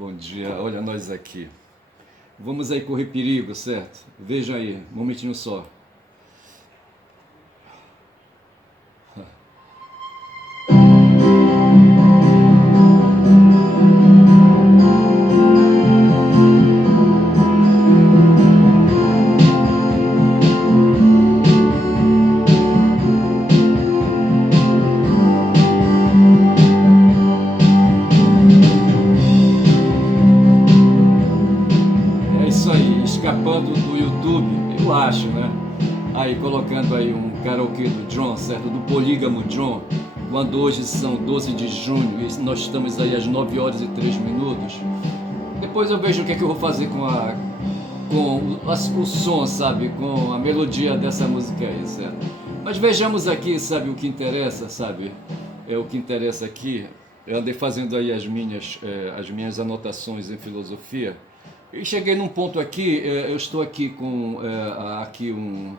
Bom dia, olha nós aqui. Vamos aí correr perigo, certo? Veja aí, um momentinho só. É isso aí, escapando do YouTube, eu acho, né? Aí colocando aí um karaokê do John, certo? Do Polígamo John, quando hoje são 12 de junho e nós estamos aí às 9 horas e 3 minutos. Depois eu vejo o que é que eu vou fazer com o som, sabe? Com a melodia dessa música aí, certo? Mas vejamos aqui, sabe, o que interessa, sabe? É o que interessa aqui. Eu andei fazendo aí as minhas anotações em filosofia e cheguei num ponto aqui. Eu estou aqui com aqui um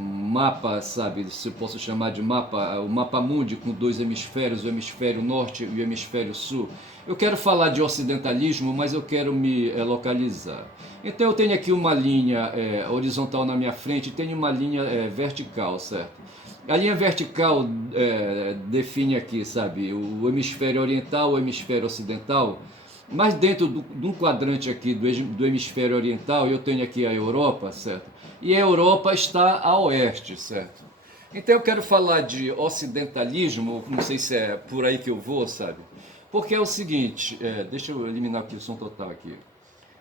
mapa, sabe? Se eu posso chamar de mapa, o mapa mundi com dois hemisférios, o hemisfério norte e o hemisfério sul. Eu quero falar de ocidentalismo, mas eu quero me localizar. Então eu tenho aqui uma linha horizontal na minha frente, e tenho uma linha vertical, certo? A linha vertical define aqui, sabe, o hemisfério oriental, o hemisfério ocidental, mas dentro de um quadrante aqui do hemisfério oriental, eu tenho aqui a Europa, certo? E a Europa está a oeste, certo? Então eu quero falar de ocidentalismo, não sei se é por aí que eu vou, sabe? Porque é o seguinte, deixa eu eliminar aqui o som total aqui.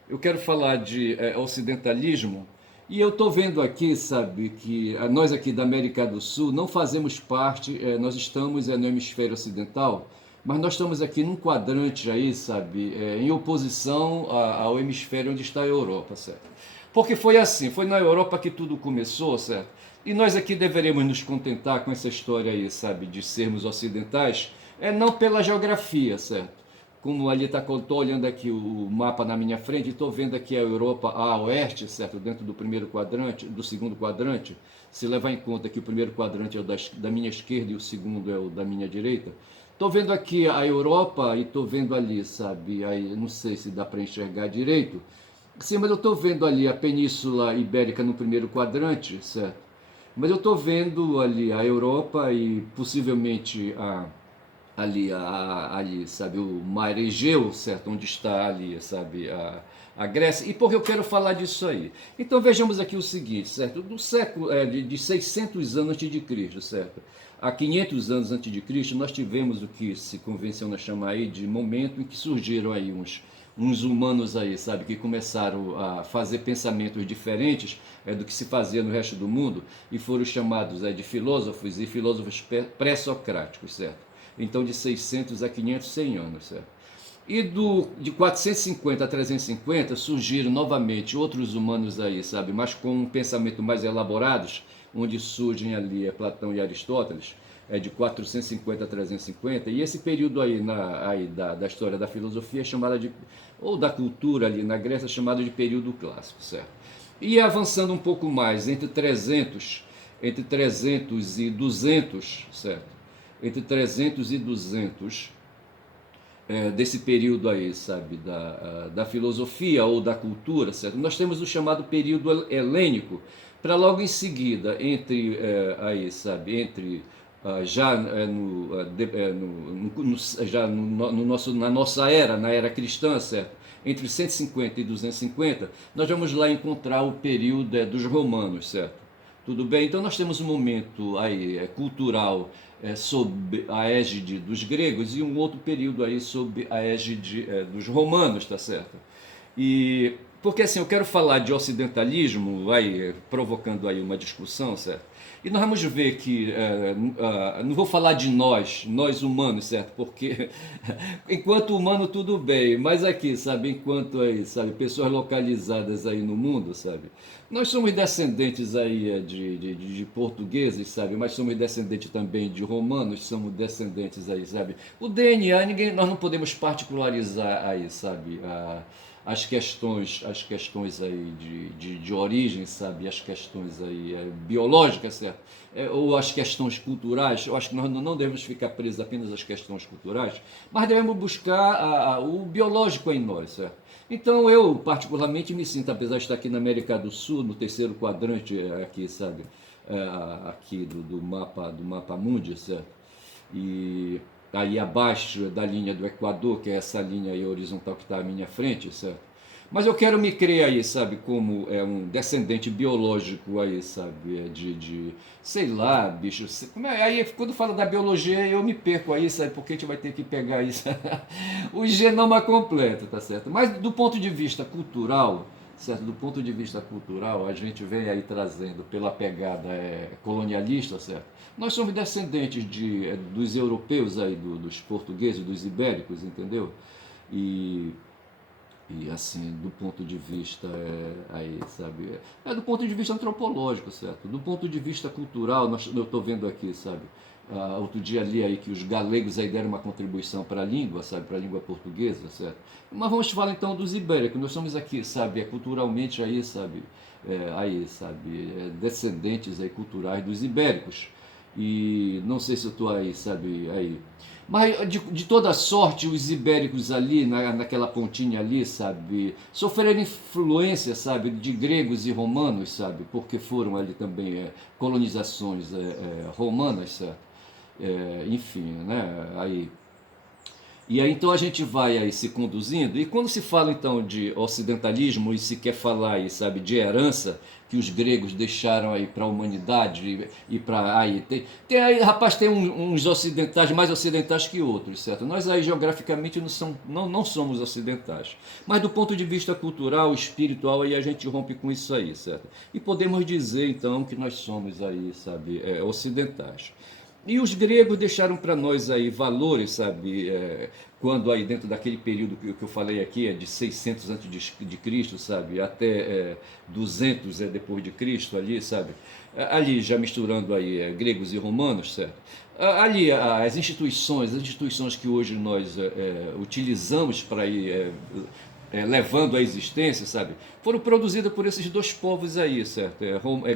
Eu quero falar de ocidentalismo e eu estou vendo aqui, sabe, que nós aqui da América do Sul não fazemos parte, nós estamos no hemisfério ocidental, mas nós estamos aqui num quadrante aí, sabe, em oposição ao hemisfério onde está a Europa, certo? Porque foi assim, foi na Europa que tudo começou, certo? E nós aqui deveremos nos contentar com essa história aí, sabe, de sermos ocidentais, não pela geografia, certo? Como ali estou olhando aqui o mapa na minha frente, estou vendo aqui a Europa a oeste, certo? Dentro do primeiro quadrante, do segundo quadrante, se levar em conta que o primeiro quadrante é o da minha esquerda e o segundo é o da minha direita. Estou vendo aqui a Europa e estou vendo ali, sabe? Aí, não sei se dá para enxergar direito. Sim, mas eu estou vendo ali a Península Ibérica no primeiro quadrante, certo? Mas eu estou vendo ali a Europa e possivelmente ali, sabe, o mar Egeu, certo? Onde está ali, sabe, a Grécia. E por que eu quero falar disso aí? Então vejamos aqui o seguinte, certo? Do século de 600 anos antes de Cristo, certo? Há 500 anos antes de Cristo, nós tivemos o que se convenciona chamar aí de momento em que surgiram aí uns humanos aí, sabe, que começaram a fazer pensamentos diferentes do que se fazia no resto do mundo e foram chamados de filósofos e filósofos pré-socráticos, certo? Então de 600 a 500, 100 anos, certo? E de 450 a 350 surgiram novamente outros humanos aí, sabe, mas com um pensamento mais elaborados, onde surgem ali Platão e Aristóteles, de 450 a 350, e esse período aí, da história da filosofia é chamada de, ou da cultura ali na Grécia, é chamado de período clássico, certo? E avançando um pouco mais, entre 300 e 200, certo? Entre 300 e 200 desse período aí, sabe, da filosofia ou da cultura, certo? Nós temos o chamado período helênico, para logo em seguida, aí, sabe, já na nossa era, na era cristã, certo? Entre 150 e 250, nós vamos lá encontrar o período dos romanos, certo? Tudo bem? Então nós temos um momento aí cultural sob a égide dos gregos e um outro período aí sob a égide dos romanos, tá certo? E porque assim, eu quero falar de ocidentalismo, aí, provocando aí uma discussão, certo? E nós vamos ver que, não vou falar de nós humanos, certo? Porque enquanto humano tudo bem, mas aqui, sabe, enquanto aí, sabe, pessoas localizadas aí no mundo, sabe? Nós somos descendentes aí de portugueses, sabe? Mas somos descendentes também de romanos, somos descendentes aí, sabe? O DNA, nós não podemos particularizar aí, sabe? as questões aí de origem, sabe, as questões aí biológicas, certo? Ou as questões culturais. Eu acho que nós não devemos ficar presos apenas às questões culturais, mas devemos buscar o biológico em nós, certo? Então eu particularmente me sinto, apesar de estar aqui na América do Sul, no terceiro quadrante aqui, sabe, aqui do mapa mundi, certo? E aí abaixo da linha do Equador, que é essa linha aí horizontal que está à minha frente, certo? Mas eu quero me crer aí, sabe, como um descendente biológico aí, sabe, sei lá, bicho, aí quando fala da biologia eu me perco aí, sabe, porque a gente vai ter que pegar isso, o genoma completo, tá certo? Mas do ponto de vista cultural, certo? Do ponto de vista cultural, a gente vem aí trazendo pela pegada colonialista, certo? Nós somos descendentes dos europeus aí, dos portugueses, dos ibéricos, entendeu? E, e assim, do ponto de vista aí, sabe? Do ponto de vista antropológico, certo? Do ponto de vista cultural, eu estou vendo aqui, sabe? Outro dia ali aí que os galegos aí deram uma contribuição para a língua, sabe, para a língua portuguesa, certo? Mas vamos falar então dos ibéricos. Nós somos aqui, sabe, culturalmente aí, sabe, descendentes aí culturais dos ibéricos. E não sei se eu estou aí, sabe, aí. Mas de toda sorte, os ibéricos ali, naquela pontinha ali, sabe, sofreram influência, sabe, de gregos e romanos, sabe, porque foram ali também colonizações romanas, certo? Enfim, né, aí e aí então a gente vai aí se conduzindo, e quando se fala então de ocidentalismo e se quer falar aí, sabe, de herança que os gregos deixaram aí para a humanidade e para aí tem aí, rapaz, tem uns ocidentais mais ocidentais que outros, certo? Nós aí geograficamente não somos ocidentais, mas do ponto de vista cultural, espiritual, aí a gente rompe com isso aí, certo? E podemos dizer então que nós somos aí, sabe, ocidentais. E os gregos deixaram para nós aí valores, sabe, quando aí dentro daquele período que eu falei aqui, de 600 antes de Cristo, sabe, até 200 depois de Cristo ali, sabe, ali já misturando aí gregos e romanos, certo? Ali as instituições que hoje nós utilizamos para ir levando à existência, sabe, foram produzidas por esses dois povos aí, certo?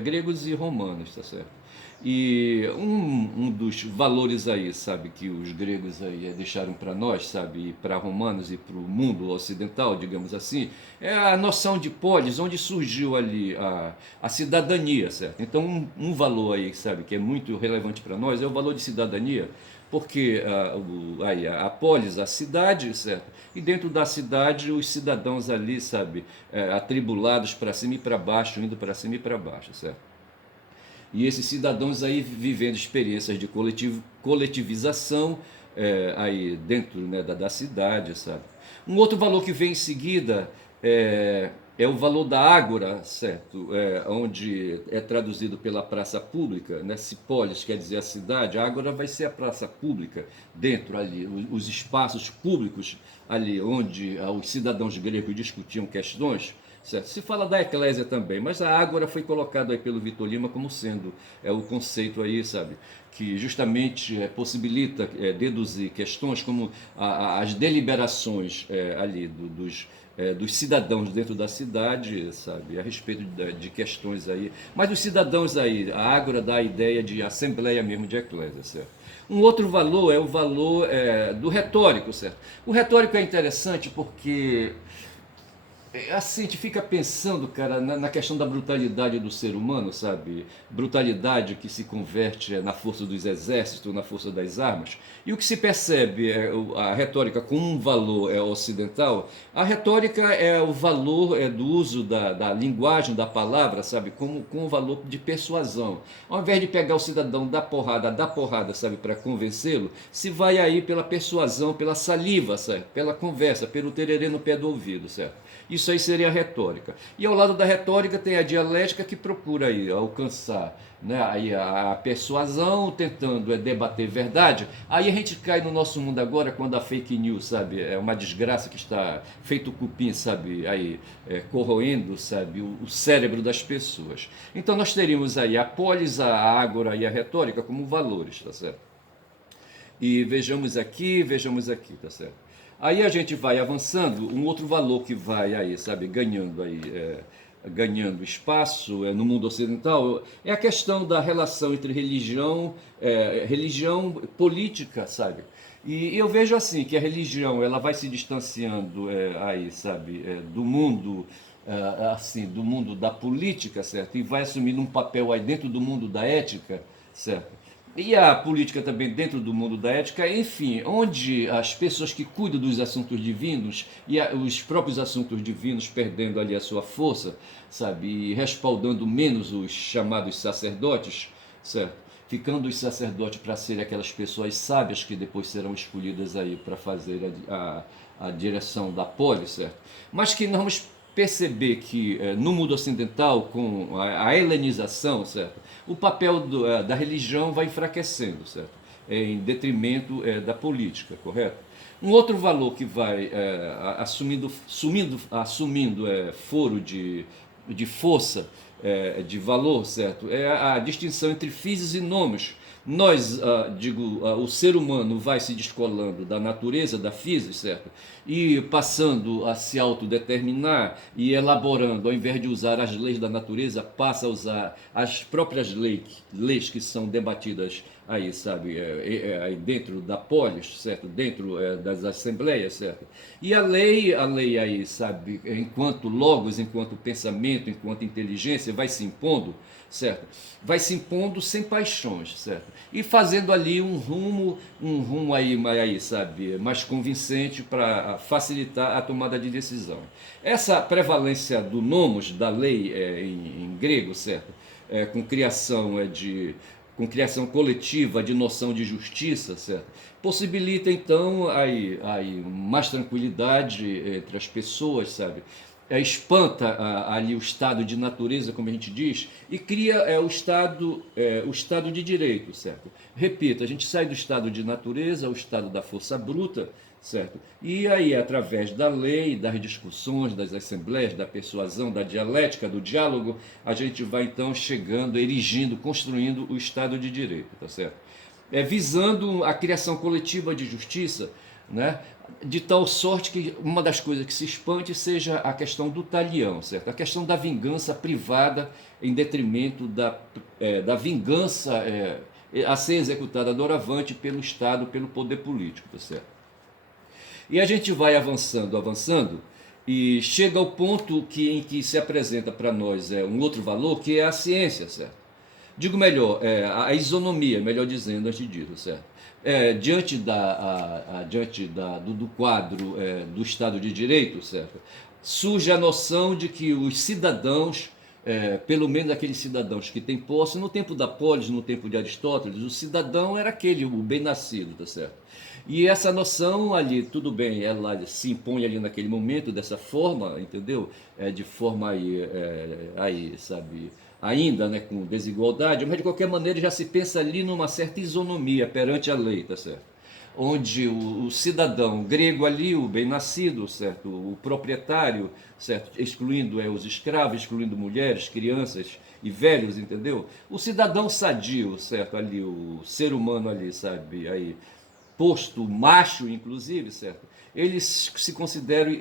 Gregos e romanos, tá certo? E um dos valores aí, sabe, que os gregos aí deixaram para nós, sabe, e para romanos e para o mundo ocidental, digamos assim, é a noção de polis, onde surgiu ali a cidadania, certo? Então um valor aí, sabe, que é muito relevante para nós é o valor de cidadania, porque a polis, a cidade, certo? E dentro da cidade os cidadãos ali, sabe, atribulados para cima e para baixo, indo para cima e para baixo, certo? E esses cidadãos aí vivendo experiências de coletivização aí dentro, né, da cidade, sabe? Um outro valor que vem em seguida é o valor da ágora, certo? Onde é traduzido pela praça pública, né? Cipolis quer dizer a cidade, a ágora vai ser a praça pública, dentro ali, os espaços públicos ali onde os cidadãos gregos discutiam questões. Certo. Se fala da eclésia também, mas a ágora foi colocado aí pelo Vitor Lima como sendo o conceito aí, sabe, que justamente possibilita deduzir questões como as deliberações ali dos cidadãos dentro da cidade, sabe, a respeito de questões aí. Mas os cidadãos aí, a ágora dá a ideia de assembleia mesmo de eclésia, certo? Um outro valor é o valor do retórico, certo? O retórico é interessante porque assim, a gente fica pensando, cara, na questão da brutalidade do ser humano, sabe? Brutalidade que se converte na força dos exércitos, na força das armas. E o que se percebe a retórica como um valor ocidental, a retórica é o valor do uso da linguagem, da palavra, sabe? Com o valor de persuasão. Ao invés de pegar o cidadão da porrada, sabe? Para convencê-lo, se vai aí pela persuasão, pela saliva, sabe? Pela conversa, pelo tererê no pé do ouvido, certo? Isso aí seria a retórica. E ao lado da retórica tem a dialética que procura aí alcançar, né, aí a persuasão, tentando debater verdade. Aí a gente cai no nosso mundo agora quando a fake news, sabe, é uma desgraça que está feito cupim, sabe, aí corroendo, sabe, o cérebro das pessoas. Então nós teríamos aí a polis, a ágora e a retórica como valores, tá certo? E vejamos aqui, tá certo? Aí a gente vai avançando, um outro valor que vai aí, sabe, ganhando aí, ganhando espaço no mundo ocidental é a questão da relação entre religião política, sabe? E eu vejo assim que a religião ela vai se distanciando aí, sabe, do mundo assim, do mundo da política, certo? E vai assumindo um papel aí dentro do mundo da ética, certo? E a política também dentro do mundo da ética, enfim, onde as pessoas que cuidam dos assuntos divinos e os próprios assuntos divinos perdendo ali a sua força, sabe, e respaldando menos os chamados sacerdotes, certo? Ficando os sacerdotes para serem aquelas pessoas sábias que depois serão escolhidas aí para fazer a direção da polis, certo? Mas que nós vamos perceber que no mundo ocidental, com a helenização, certo? O papel da religião vai enfraquecendo, certo? Em detrimento da política, correto? Um outro valor que vai assumindo foro de força, de valor, certo? É a distinção entre físicos e nomos. Nós, o ser humano vai se descolando da natureza, da física, certo? E passando a se autodeterminar e elaborando, ao invés de usar as leis da natureza, passa a usar as próprias leis que são debatidas aí, sabe, aí dentro da polis, certo? Dentro das assembleias, certo? E a lei aí, sabe, enquanto logos, enquanto pensamento, enquanto inteligência, vai se impondo, certo? Vai se impondo sem paixões, certo? E fazendo ali um rumo aí, sabe, mais convincente para facilitar a tomada de decisão. Essa prevalência do nomos, da lei em grego, certo? Com criação com criação coletiva de noção de justiça, certo? Possibilita então aí mais tranquilidade entre as pessoas, sabe? Espanta ali o estado de natureza, como a gente diz, e cria o estado de direito, certo? Repito, a gente sai do estado de natureza ao estado da força bruta, certo? E aí, através da lei, das discussões, das assembleias, da persuasão, da dialética, do diálogo, a gente vai então chegando, erigindo, construindo o estado de direito, tá certo? Visando a criação coletiva de justiça, né? De tal sorte que uma das coisas que se expande seja a questão do talião, certo? A questão da vingança privada em detrimento da vingança a ser executada doravante pelo Estado, pelo poder político, tá certo? E a gente vai avançando, e chega ao ponto em que se apresenta para nós um outro valor, que é a ciência, certo? Digo melhor, a isonomia, melhor dizendo, antes disso, certo? Diante do quadro do Estado de Direito, certo? Surge a noção de que os cidadãos, pelo menos aqueles cidadãos que têm posse, no tempo da polis, no tempo de Aristóteles, o cidadão era aquele, o bem-nascido, tá certo? E essa noção ali, tudo bem, ela se impõe ali naquele momento dessa forma, entendeu? De forma aí, sabe, ainda, né, com desigualdade, mas de qualquer maneira já se pensa ali numa certa isonomia perante a lei, tá certo? Onde o cidadão grego ali, o bem-nascido, certo? O proprietário, certo? Excluindo os escravos, excluindo mulheres, crianças e velhos, entendeu? O cidadão sadio, certo? Ali, o ser humano ali, sabe? Aí, posto macho, inclusive, certo? Eles se consideram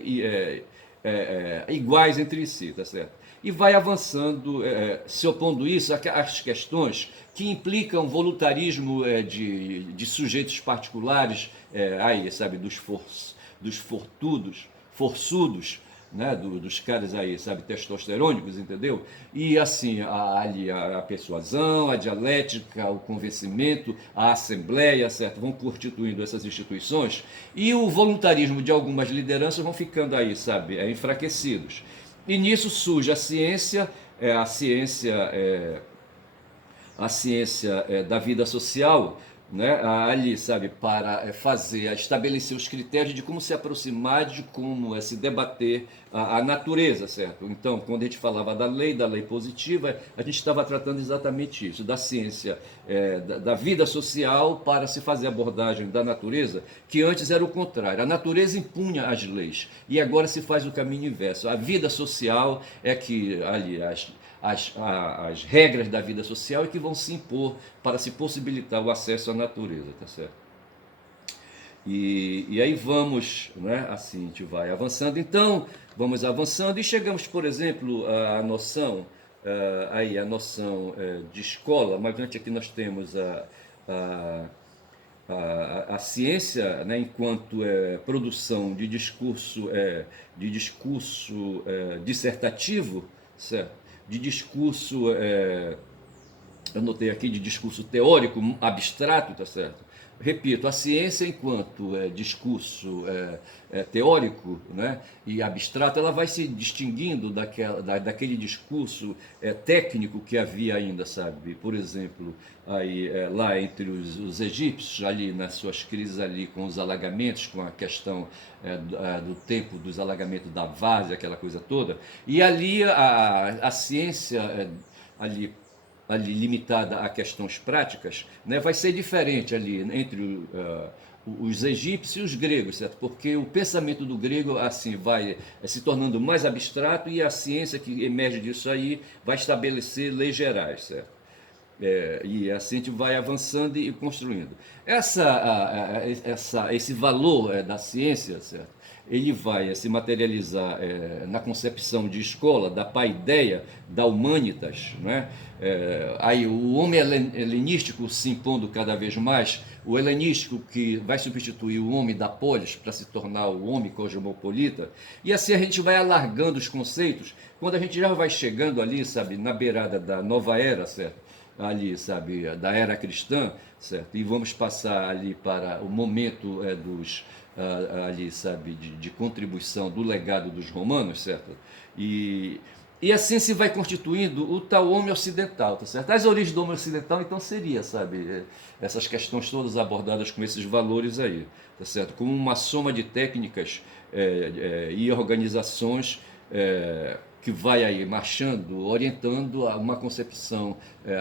iguais entre si, tá certo? E vai avançando, se opondo isso às questões que implicam voluntarismo de sujeitos particulares, aí, sabe, dos forçudos, né, dos caras aí, sabe, testosterônicos, entendeu? E assim, ali a persuasão, a dialética, o convencimento, a assembleia, certo? Vão constituindo essas instituições e o voluntarismo de algumas lideranças vão ficando aí, sabe, enfraquecidos. E nisso surge a ciência da vida social, né, ali, sabe, para estabelecer os critérios de como se aproximar, de como se debater a natureza, certo? Então, quando a gente falava da lei positiva, a gente estava tratando exatamente isso, da ciência da vida social para se fazer abordagem da natureza, que antes era o contrário. A natureza impunha as leis e agora se faz o caminho inverso. A vida social é que, ali, as regras da vida social é que vão se impor para se possibilitar o acesso à natureza, tá certo? E aí vamos, né? Assim a gente vai avançando. Então, vamos avançando e chegamos, por exemplo, à noção, aí a noção de escola. Mas antes aqui nós temos a, a ciência, né, enquanto produção de discurso dissertativo, certo? De discurso, eu notei aqui, de discurso teórico, abstrato, tá certo? Repito, a ciência enquanto discurso teórico, né, e abstrato, ela vai se distinguindo daquele discurso técnico que havia ainda, sabe? Por exemplo, aí, lá entre os egípcios, ali nas suas crises ali com os alagamentos, com a questão do tempo dos alagamentos da várzea, aquela coisa toda, e ali a ciência ali limitada a questões práticas, né, vai ser diferente ali entre os egípcios e os gregos, certo? Porque o pensamento do grego assim vai se tornando mais abstrato e a ciência que emerge disso aí vai estabelecer leis gerais, certo? E assim a gente vai avançando e construindo. Esse valor da ciência, certo? Ele vai se materializar na concepção de escola, da paideia, da humanitas, né? Aí o homem helenístico se impondo cada vez mais, o helenístico que vai substituir o homem da polis para se tornar o homem cosmopolita, e assim a gente vai alargando os conceitos, quando a gente já vai chegando ali, sabe, na beirada da nova era, certo? Ali, sabe, da era cristã, certo? E vamos passar ali para o momento ali, sabe, de contribuição do legado dos romanos, certo? E assim se vai constituindo o tal homem ocidental, tá certo? As origens do homem ocidental, então, seria, sabe, essas questões todas abordadas com esses valores aí, tá certo? Como uma soma de técnicas e organizações que vai aí marchando, orientando a uma concepção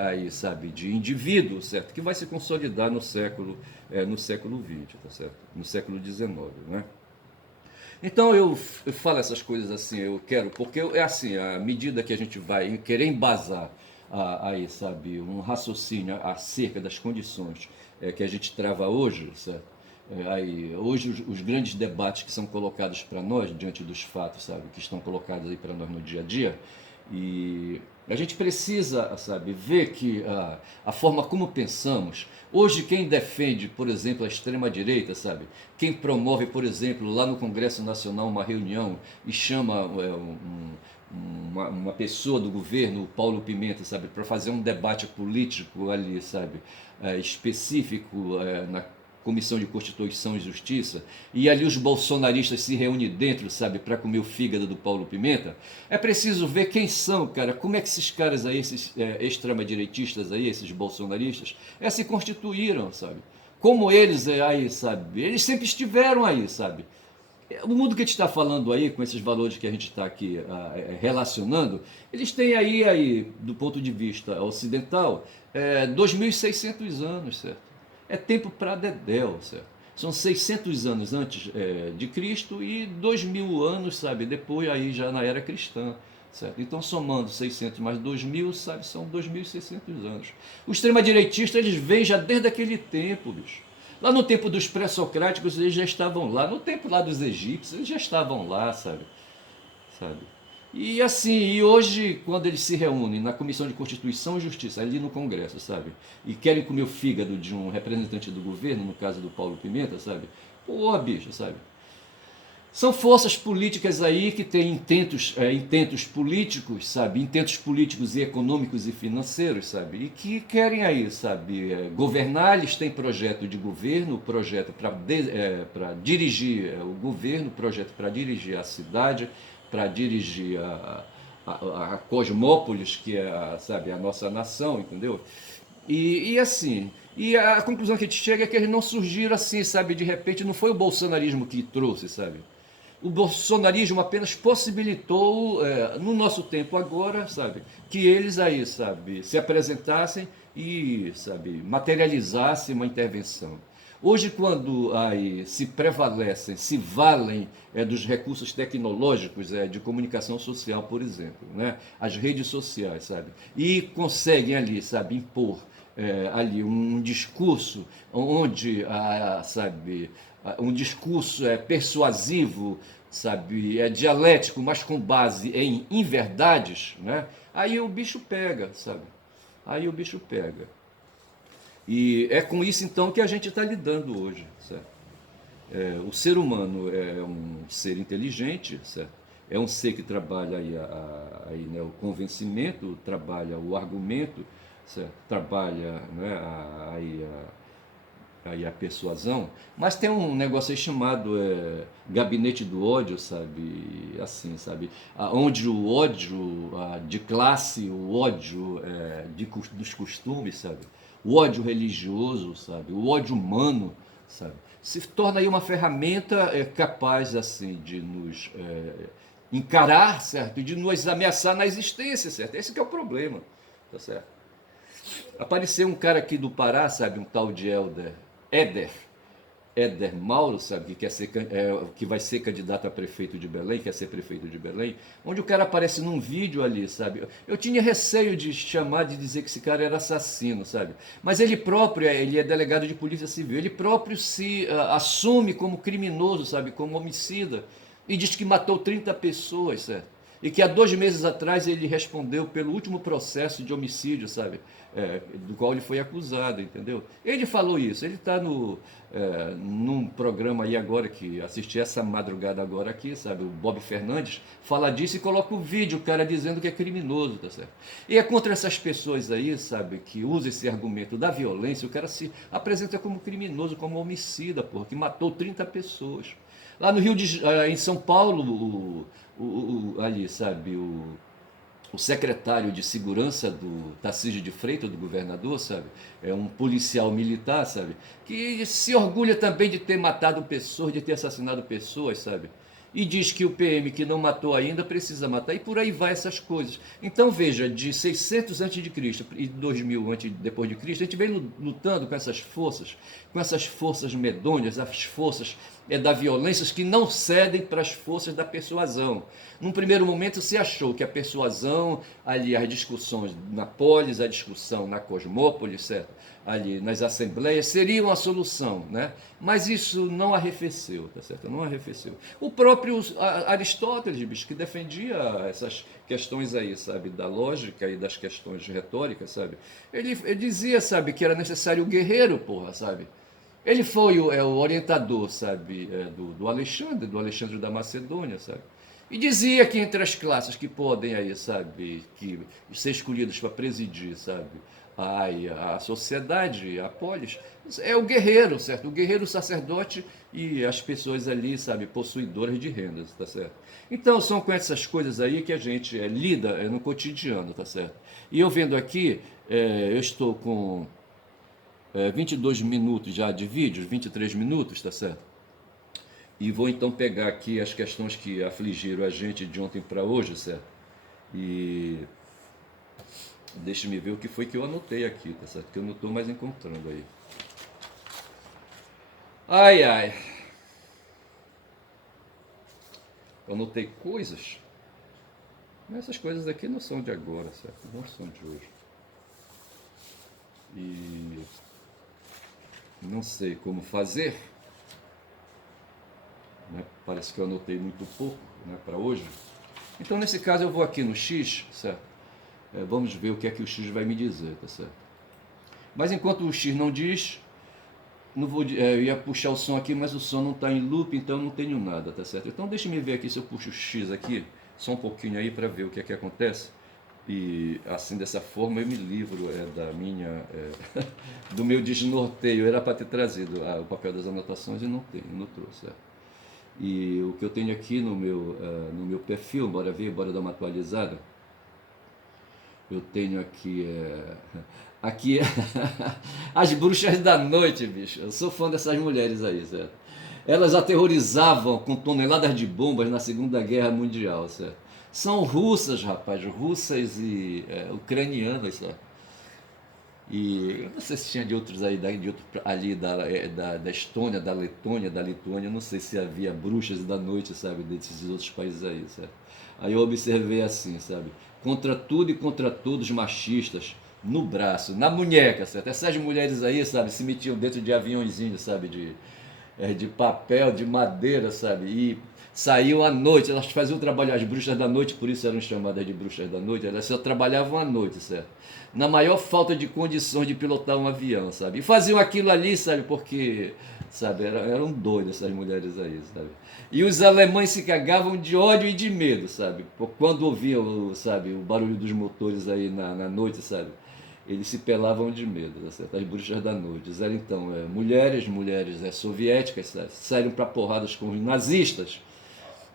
aí, sabe, de indivíduo, certo? Que vai se consolidar no século XX, tá certo? No século XIX, né? Então eu falo essas coisas assim, eu quero, porque é assim, à medida que a gente vai querer embasar aí, sabe, um raciocínio acerca das condições que a gente trava hoje, certo? Aí, hoje os grandes debates que são colocados para nós, diante dos fatos, sabe, que estão colocados aí para nós no dia a dia, e a gente precisa, sabe, ver que a forma como pensamos, hoje quem defende, por exemplo, a extrema-direita, sabe, quem promove, por exemplo, lá no Congresso Nacional uma reunião e chama uma pessoa do governo, o Paulo Pimenta, sabe, para fazer um debate político ali, sabe, específico na Comissão de Constituição e Justiça, e ali os bolsonaristas se reúnem dentro, sabe, para comer o fígado do Paulo Pimenta, é preciso ver quem são, cara, como é que esses caras aí, esses extrema-direitistas aí, esses bolsonaristas, se constituíram, sabe? Como eles aí, sabe? Eles sempre estiveram aí, sabe? O mundo que a gente está falando aí, com esses valores que a gente está aqui relacionando, eles têm aí, do ponto de vista ocidental, 2.600 anos, certo? É tempo para Dedéu, certo? São 600 anos antes de Cristo e 2.000 anos, sabe, depois aí já na era cristã, certo? Então somando 600 mais 2.000, sabe, são 2.600 anos. Os extrema-direitistas, eles vêm já desde aquele tempo, bicho. Lá no tempo dos pré-socráticos, eles já estavam lá. No tempo lá dos egípcios, eles já estavam lá, sabe? E assim, e hoje, quando eles se reúnem na Comissão de Constituição e Justiça, ali no Congresso, sabe? E querem comer o fígado de um representante do governo, no caso do Paulo Pimenta, sabe? Pô, bicho, sabe? São forças políticas aí que têm intentos políticos, sabe? Intentos políticos e econômicos e financeiros, sabe? E que querem aí, sabe? Governar, eles têm projeto de governo, projeto para dirigir o governo, projeto para dirigir a cidade, para dirigir a cosmópolis, que é, sabe, a nossa nação, entendeu? E assim, e a conclusão que a gente chega é que eles não surgiram assim, sabe, de repente, não foi o bolsonarismo que trouxe, sabe? O bolsonarismo apenas possibilitou, no nosso tempo agora, sabe, que eles aí, sabe, se apresentassem e, sabe, materializassem uma intervenção. Hoje, quando aí se prevalecem, se valem dos recursos tecnológicos de comunicação social, por exemplo, né, as redes sociais, sabe, e conseguem ali, sabe, impor ali um discurso onde, sabe, um discurso persuasivo, sabe, dialético, mas com base em inverdades, né? Aí o bicho pega, sabe? Aí o bicho pega. E é com isso então que a gente está lidando hoje, certo? O ser humano é um ser inteligente, certo? É um ser que trabalha aí, né, o convencimento, trabalha o argumento, certo? Trabalha, né, aí a persuasão, mas tem um negócio aí chamado gabinete do ódio, sabe? Assim, sabe? Onde o ódio de classe, o ódio dos costumes, sabe? O ódio religioso, sabe? O ódio humano, sabe? Se torna aí uma ferramenta capaz, assim, de nos encarar, certo? E de nos ameaçar na existência, certo? Esse que é o problema, tá certo? Apareceu um cara aqui do Pará, sabe? Um tal de Éder, Éder Mauro, sabe, que vai ser candidato a prefeito de Belém, quer ser prefeito de Belém, onde o cara aparece num vídeo ali, sabe? Eu tinha receio de chamar, de dizer que esse cara era assassino, sabe? Mas ele próprio, ele é delegado de polícia civil, ele próprio se assume como criminoso, sabe, como homicida, e diz que matou 30 pessoas, certo? E que há 2 meses atrás ele respondeu pelo último processo de homicídio, sabe? Do qual ele foi acusado, entendeu? Ele falou isso, ele está num programa aí agora, que assisti essa madrugada agora aqui, sabe? O Bob Fernandes fala disso e coloca o vídeo, o cara dizendo que é criminoso, tá certo? E é contra essas pessoas aí, sabe, que usam esse argumento da violência, o cara se apresenta como criminoso, como homicida, porra, que matou 30 pessoas. Lá no em São Paulo, ali, sabe, o secretário de segurança do Tarcísio de Freitas, do governador, sabe, é um policial militar, sabe, que se orgulha também de ter matado pessoas, de ter assassinado pessoas, sabe, e diz que o PM que não matou ainda precisa matar, e por aí vai essas coisas. Então veja, de 600 a.C. e 2000 depois de Cristo, a gente vem lutando com essas forças medonhas, as forças da violência que não cedem para as forças da persuasão. Num primeiro momento se achou que a persuasão, ali as discussões na polis, a discussão na cosmópolis, certo? Ali nas assembleias, seriam a solução, né? Mas isso não arrefeceu, tá certo? Não arrefeceu. O próprio Aristóteles, bicho, que defendia essas questões aí, sabe, da lógica e das questões retóricas, sabe? Ele dizia, sabe, que era necessário o guerreiro, porra, sabe? Ele foi o orientador, sabe, do Alexandre da Macedônia, sabe? E dizia que entre as classes que podem aí, sabe, que ser escolhidas para presidir, sabe, a sociedade, a polis, é o guerreiro, certo? O guerreiro, o sacerdote e as pessoas ali, sabe, possuidoras de rendas, tá certo? Então são com essas coisas aí que a gente lida no cotidiano, tá certo? E eu vendo aqui, eu estou com 22 minutos já de vídeo, 23 minutos, tá certo? E vou então pegar aqui as questões que afligiram a gente de ontem para hoje, certo? E deixe-me ver o que foi que eu anotei aqui, tá certo? Que eu não estou mais encontrando aí. Ai, ai. Eu anotei coisas, mas essas coisas aqui não são de agora, certo? Não são de hoje. E não sei como fazer, né? Parece que eu anotei muito pouco, né, para hoje. Então, nesse caso, eu vou aqui no X, certo? Vamos ver o que é que o X vai me dizer, tá certo? Mas enquanto o X não diz, não vou, eu ia puxar o som aqui, mas o som não está em loop, então não tenho nada, tá certo? Então, deixa-me ver aqui se eu puxo o X aqui, só um pouquinho aí para ver o que é que acontece. E assim, dessa forma, eu me livro do meu desnorteio. Era para ter trazido o papel das anotações e não trouxe. Certo? E o que eu tenho aqui no meu perfil, bora ver, bora dar uma atualizada. Eu tenho aqui aqui as bruxas da noite, bicho. Eu sou fã dessas mulheres aí, certo? Elas aterrorizavam com toneladas de bombas na Segunda Guerra Mundial, certo? São russas, rapaz, russas e ucranianas, sabe? E eu não sei se tinha de outros aí, ali da Estônia, da Letônia, da Lituânia, eu não sei se havia bruxas da noite, sabe, desses outros países aí, sabe? Aí eu observei assim, sabe? Contra tudo e contra todos machistas, no braço, na munheca, certo? Essas mulheres aí, sabe, se metiam dentro de aviãozinhos, sabe, de papel, de madeira, sabe? E saíam à noite, elas faziam trabalho, as bruxas da noite, por isso eram chamadas de bruxas da noite, elas só trabalhavam à noite, certo? Na maior falta de condições de pilotar um avião, sabe? E faziam aquilo ali, sabe? Porque, sabe, eram doidas essas mulheres aí, sabe? E os alemães se cagavam de ódio e de medo, sabe? Quando ouviam, sabe, o barulho dos motores aí na noite, sabe? Eles se pelavam de medo, tá certo? As bruxas da noite. Eram então mulheres soviéticas, sabe? Saíram para porradas com os nazistas.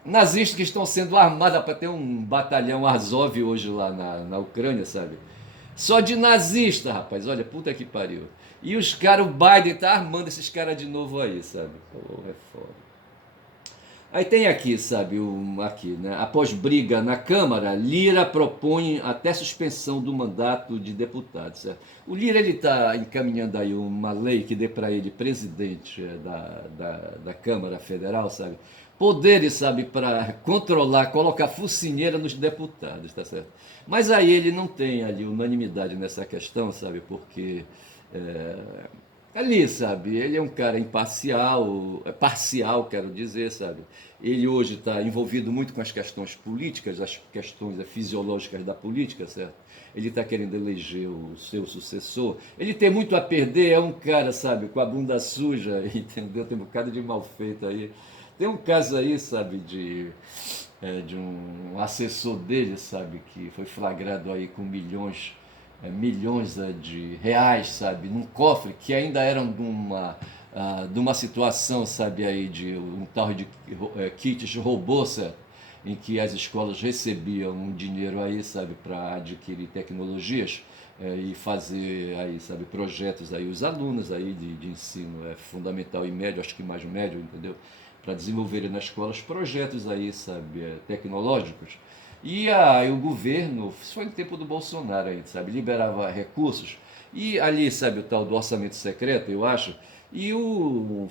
Nazistas que estão sendo armados para ter um batalhão Azov hoje lá na Ucrânia, sabe? Só de nazista, rapaz. Olha, puta que pariu. E os caras, o Biden tá armando esses caras de novo aí, sabe? Oh, é foda. Aí tem aqui, sabe, aqui, né? Após briga na Câmara, Lira propõe até suspensão do mandato de deputado, certo? O Lira, ele está encaminhando aí uma lei que dê para ele, presidente da Câmara Federal, sabe? Poderes, sabe, para controlar, colocar focinheira nos deputados, tá certo? Mas aí ele não tem ali unanimidade nessa questão, sabe? Porque é, ali, sabe, ele é um cara imparcial, parcial, quero dizer, sabe? Ele hoje está envolvido muito com as questões políticas, as questões fisiológicas da política, certo? Ele está querendo eleger o seu sucessor. Ele tem muito a perder, é um cara, sabe, com a bunda suja, entendeu? Tem um bocado de mal feito aí. Tem um caso aí, sabe, de um assessor dele, sabe, que foi flagrado aí com milhões de reais, sabe, num cofre que ainda eram de uma situação, sabe, aí de um tal de kits robô, certo? Em que as escolas recebiam um dinheiro aí, sabe, para adquirir tecnologias e fazer aí, sabe, projetos aí, os alunos aí de ensino fundamental e médio, acho que mais médio, entendeu? Para desenvolverem nas escolas projetos aí, sabe, tecnológicos. E aí o governo, isso foi no tempo do Bolsonaro aí, sabe, liberava recursos. E ali, sabe, o tal do orçamento secreto, eu acho, e um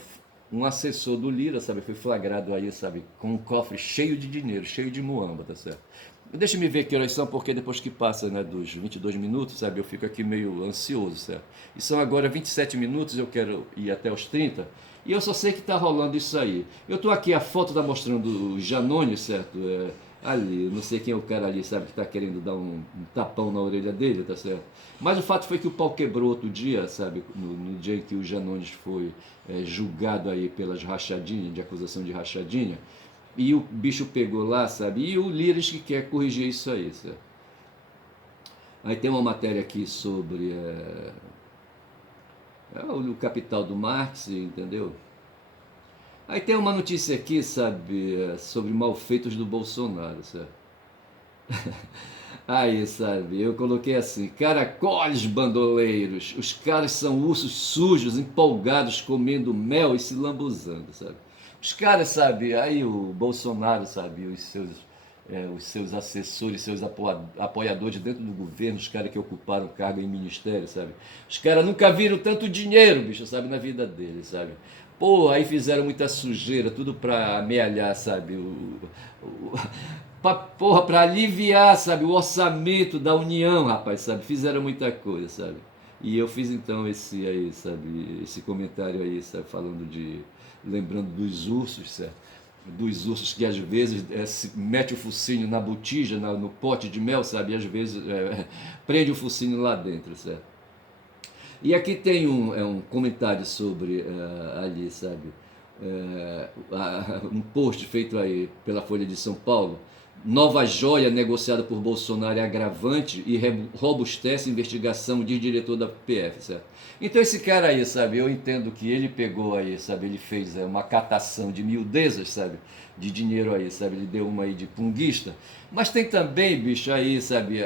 assessor do Lira, sabe, foi flagrado aí, sabe, com um cofre cheio de dinheiro, cheio de muamba, tá certo? Deixa-me ver que horas são, porque depois que passa, né, dos 22 minutos, sabe, eu fico aqui meio ansioso, certo? E são agora 27 minutos, eu quero ir até os 30, e eu só sei que tá rolando isso aí. Eu tô aqui, a foto tá mostrando o Janone, certo? Ali, não sei quem é o cara ali, sabe, que tá querendo dar um tapão na orelha dele, tá certo? Mas o fato foi que o pau quebrou outro dia, sabe, no dia em que o Janones foi julgado aí pelas rachadinhas, de acusação de rachadinha, e o bicho pegou lá, sabe, e o Lires que quer corrigir isso aí, sabe? Aí tem uma matéria aqui sobre o Capital do Marx, entendeu? Aí tem uma notícia aqui, sabe, sobre malfeitos do Bolsonaro, sabe? Aí, sabe, eu coloquei assim: caracoles bandoleiros, os caras são ursos sujos, empolgados, comendo mel e se lambuzando, sabe? Os caras, sabe, aí o Bolsonaro, sabe, os seus assessores, seus apoiadores dentro do governo, os caras que ocuparam cargo em ministério, sabe? Os caras nunca viram tanto dinheiro, bicho, sabe, na vida deles, sabe? Pô, aí fizeram muita sujeira, tudo pra amealhar, sabe, porra, pra aliviar, sabe, o orçamento da União, rapaz, sabe, fizeram muita coisa, sabe. E eu fiz então esse aí, sabe, esse comentário aí, sabe, lembrando dos ursos, certo? Dos ursos que às vezes mete o focinho na botija, no pote de mel, sabe, e às vezes prende o focinho lá dentro, certo? E aqui tem um comentário sobre ali, sabe, um post feito aí pela Folha de São Paulo. Nova joia negociada por Bolsonaro é agravante e robustece investigação, diz diretor da PF, certo? Então esse cara aí, sabe, eu entendo que ele pegou aí, sabe, ele fez uma catação de miudezas, sabe, de dinheiro aí, sabe, ele deu uma aí de punguista, mas tem também, bicho, aí, sabe,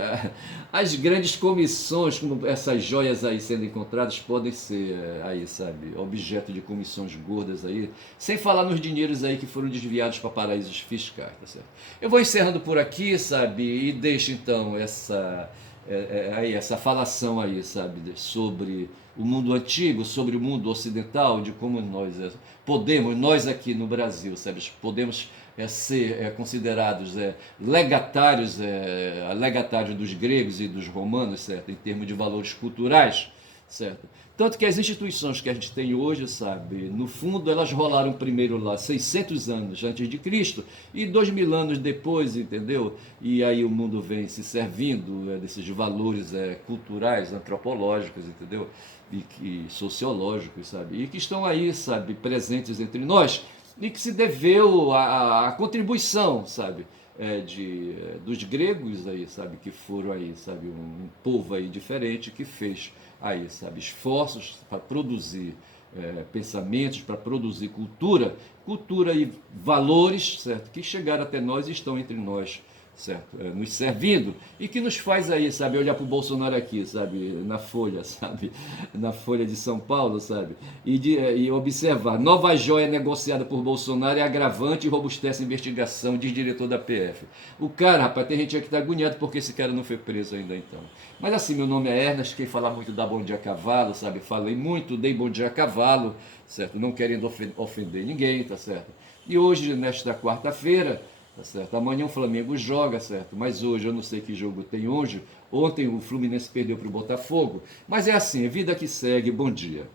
as grandes comissões, como essas joias aí sendo encontradas, podem ser aí, sabe, objeto de comissões gordas aí, sem falar nos dinheiros aí que foram desviados para paraísos fiscais, tá certo? Eu vou encerrando por aqui, sabe, e deixo então essa falação aí, sabe, sobre o mundo antigo, sobre o mundo ocidental, de como nós aqui no Brasil, sabe, podemos ser considerados legatários dos gregos e dos romanos, certo, em termos de valores culturais, certo? Tanto que as instituições que a gente tem hoje, sabe, no fundo elas rolaram primeiro lá 600 anos antes de Cristo e 2000 anos depois, entendeu? E aí o mundo vem se servindo desses valores culturais, antropológicos, entendeu? E sociológicos, sabe? E que estão aí, sabe, presentes entre nós e que se deveu à contribuição, sabe? Dos gregos aí, sabe, que foram aí, sabe, um povo aí diferente que fez aí, sabe, esforços para produzir pensamentos, para produzir cultura e valores, certo, que chegaram até nós e estão entre nós, certo, nos servindo e que nos faz aí, sabe, olhar para o Bolsonaro aqui, sabe, na Folha, sabe, na Folha de São Paulo, sabe, e observar, nova joia negociada por Bolsonaro é agravante e robustece a investigação, diz diretor da PF. O cara, rapaz, tem gente aqui que está agoniado porque esse cara não foi preso ainda então. Mas assim, meu nome é Ernest, quem falar muito dá bom dia a cavalo, sabe, falei muito, dei bom dia a cavalo, certo, não querendo ofender ninguém, tá certo. E hoje, nesta quarta-feira, tá certo? Amanhã o Flamengo joga, certo? Mas hoje eu não sei que jogo tem hoje. Ontem o Fluminense perdeu para o Botafogo. Mas é assim, vida que segue. Bom dia.